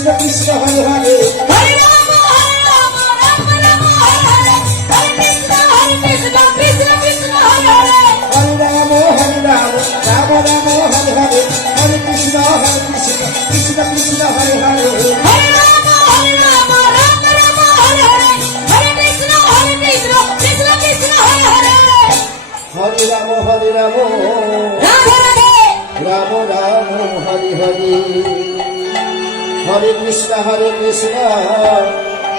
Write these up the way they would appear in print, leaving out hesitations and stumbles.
Krishna Krishna Hare Hare Hare Ram Ram Ram Hare Hare Krishna Krishna Krishna Hare Hare Hare Ram Ram Ram Hare Hare Hare Krishna Krishna Krishna Hare Hare Hare Ram Ram Ram Hare Hare Hare Krishna Krishna Krishna Hare Hare Hare Ram Radhe Radhe Ram Ram Hare Hare Hare Krishna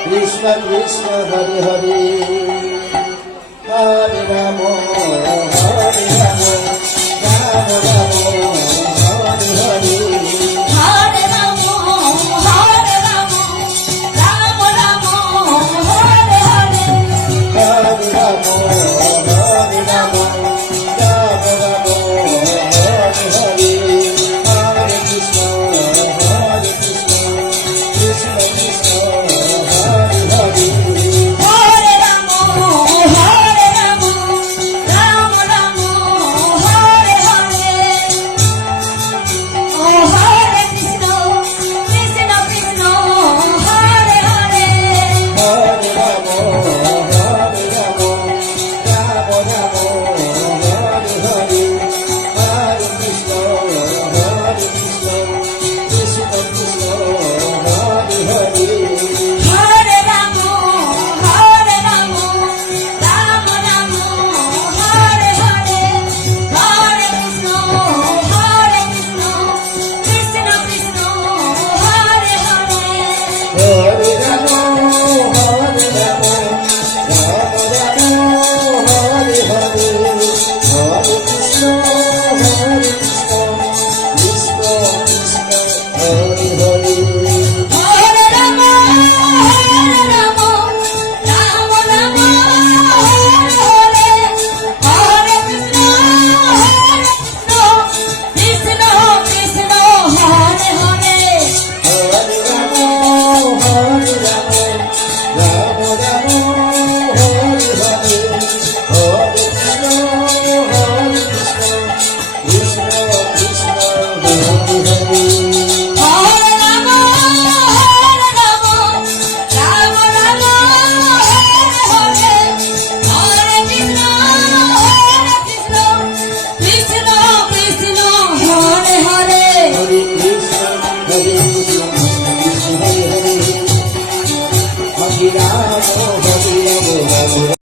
Krishna Krishna Hare Hare Hare Ram Ram Ram